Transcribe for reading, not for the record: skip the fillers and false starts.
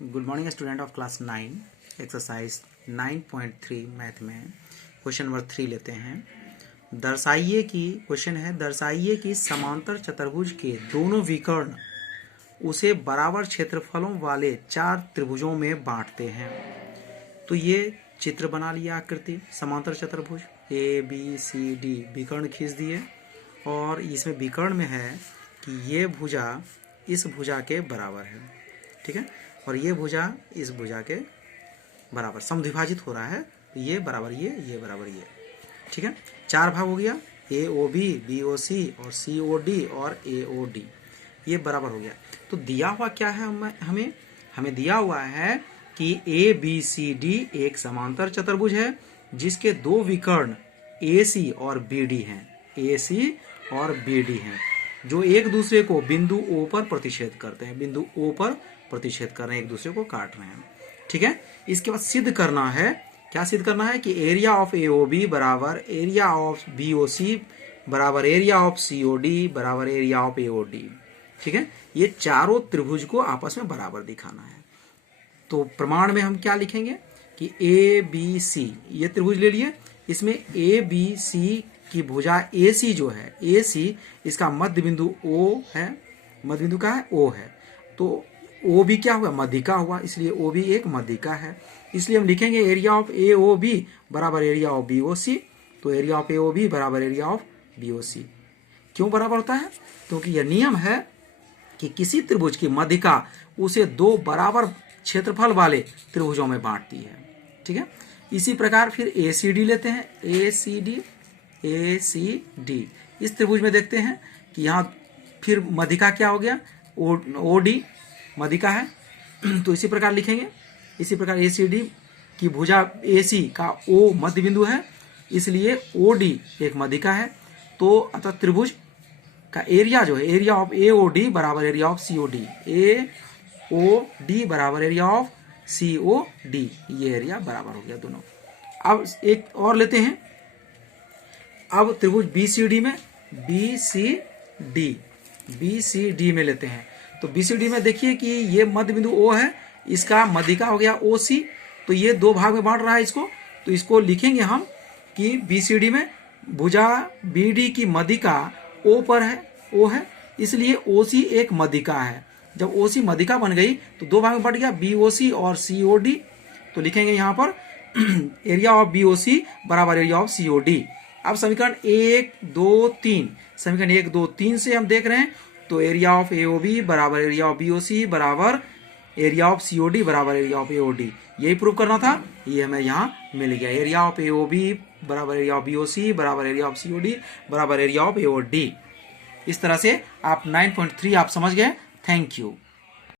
Good morning student of class 9 exercise 9.3 math में question number 3 लेते हैं। दर्शाइए कि क्वेश्चन है दर्शाइए कि समांतर चतुर्भुज के दोनों विकर्ण उसे बराबर क्षेत्रफलों वाले 4 त्रिभुजों में बांटते हैं। तो ये चित्र बना लिया आकृति समांतर चतुर्भुज ए बी सी डी विकर्ण खींच दिए और इसमें विकर्ण में है कि ये भुजा इस भुजा के बराबर है, ठीक है, और ये भुजा इस भुजा के बराबर समद्विभाजित हो रहा है। तो ये बराबर ये बराबर ये, ठीक है। 4 भाग हो गया, ए ओ बी, बी ओ सी और सी ओ डी और ए ओ डी, ये बराबर हो गया। तो दिया हुआ क्या है हमें दिया हुआ है कि ए बी सी डी एक समांतर चतुर्भुज है जिसके 2 विकर्ण ए सी और बी डी हैं, ए सी और बी डी हैं, जो एक दूसरे को बिंदु O पर प्रतिच्छेद करते हैं, बिंदु O पर प्रतिच्छेद कर रहे हैं, एक दूसरे को काट रहे हैं, ठीक है। इसके बाद सिद्ध करना है, क्या सिद्ध करना है कि एरिया ऑफ AOB बराबर एरिया ऑफ BOC बराबर एरिया ऑफ COD बराबर एरिया ऑफ AOD, ठीक है। ये चारों त्रिभुज को आपस में बराबर दिखाना है। तो प्रमाण में हम क्या लिखेंगे कि ABC ये त्रिभुज ले लिए, इसमें ABC की भुजा AC जो है, AC इसका मध्य बिंदु O है, मध्य बिंदु का है O है, तो OB क्या हुआ, मध्यिका हुआ, इसलिए OB एक मध्यिका है। इसलिए हम लिखेंगे एरिया ऑफ AOB बराबर एरिया ऑफ BOC। तो एरिया ऑफ AOB बराबर एरिया ऑफ BOC क्यों बराबर होता है? क्योंकि यह नियम है कि किसी त्रिभुज की मध्यिका उसे 2 बराबर क्षेत्रफल वाले त्रिभुजों में बांटती है, ठीक है। इसी प्रकार फिर ACD लेते हैं, ACD इस त्रिभुज में देखते हैं कि यहाँ फिर मध्यिका क्या हो गया, OD मध्यिका है। तो इसी प्रकार लिखेंगे, इसी प्रकार ACD की भुजा AC का O मध्य बिंदु है, इसलिए OD एक मध्यिका है। तो अतः त्रिभुज का एरिया जो है एरिया ऑफ AOD बराबर एरिया ऑफ COD, AOD बराबर एरिया ऑफ COD, ये एरिया बराबर हो गया दोनों। अब एक और लेते हैं, अब त्रिभुज BCD में BCD में लेते हैं। तो BCD में देखिए कि ये मध्य बिंदु O है, इसका मध्यिका हो गया OC, तो ये 2 भाग में बांट रहा है इसको। तो इसको लिखेंगे हम कि BCD में भुजा BD की मध्यिका O पर है, O है, इसलिए OC एक मध्यिका है। जब OC मध्यिका बन गई तो 2 भाग में बढ़ गया BOC और COD। तो लिखेंगे यहाँ पर एरिया ऑफ BOC बराबर एरिया ऑफ COD। अब समीकरण 1, 2, 3, समीकरण 1, 2, 3 से हम देख रहे हैं तो एरिया ऑफ AOB बराबर एरिया ऑफ BOC बराबर एरिया ऑफ COD बराबर एरिया ऑफ AOD, यही प्रूव करना था, ये हमें यहाँ मिल गया। एरिया ऑफ AOB बराबर एरिया ऑफ BOC बराबर एरिया ऑफ COD बराबर एरिया ऑफ AOD। इस तरह से आप 9.3 आप समझ गए। Thank you.